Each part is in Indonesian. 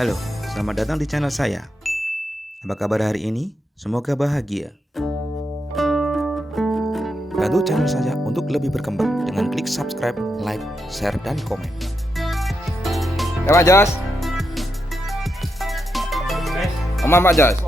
Halo, selamat datang di channel saya. Apa kabar hari ini? Semoga bahagia. Bantu channel saya untuk lebih berkembang dengan klik subscribe, like, share, dan komen. Ya Pak Jos. Oma Pak Jos.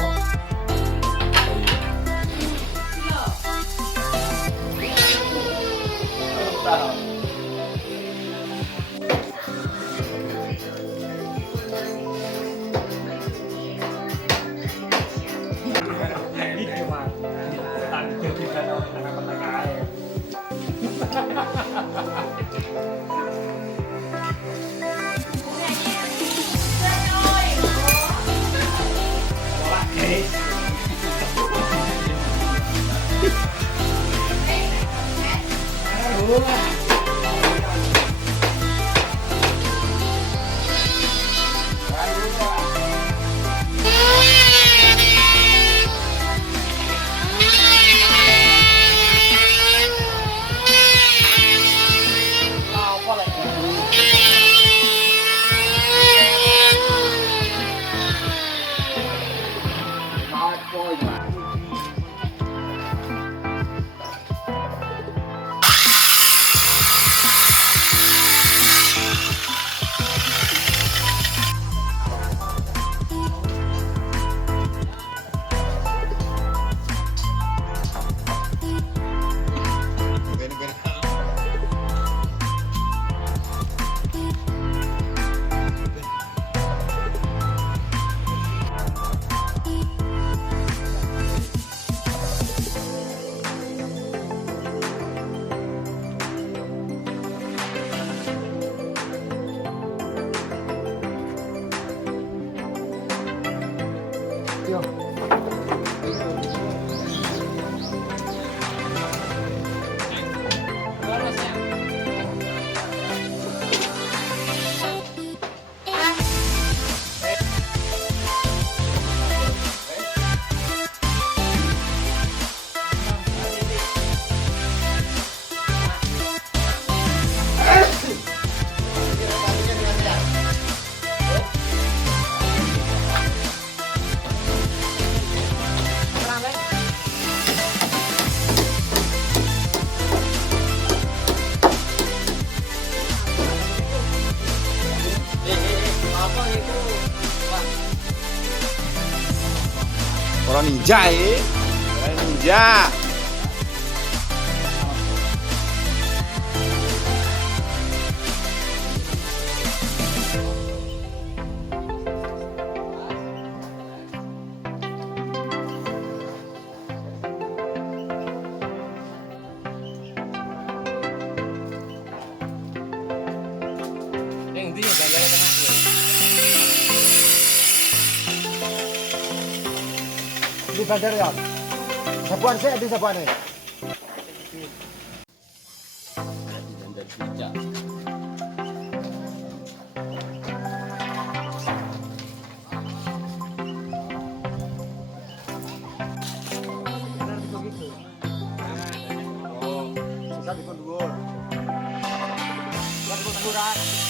Orang ninja ya, orang ninja. Yang dia Jawa Tengah. Di bandar ya. Sapuan saya di sapuan ini. Bisa dikon dhuwur. Buat kuburan.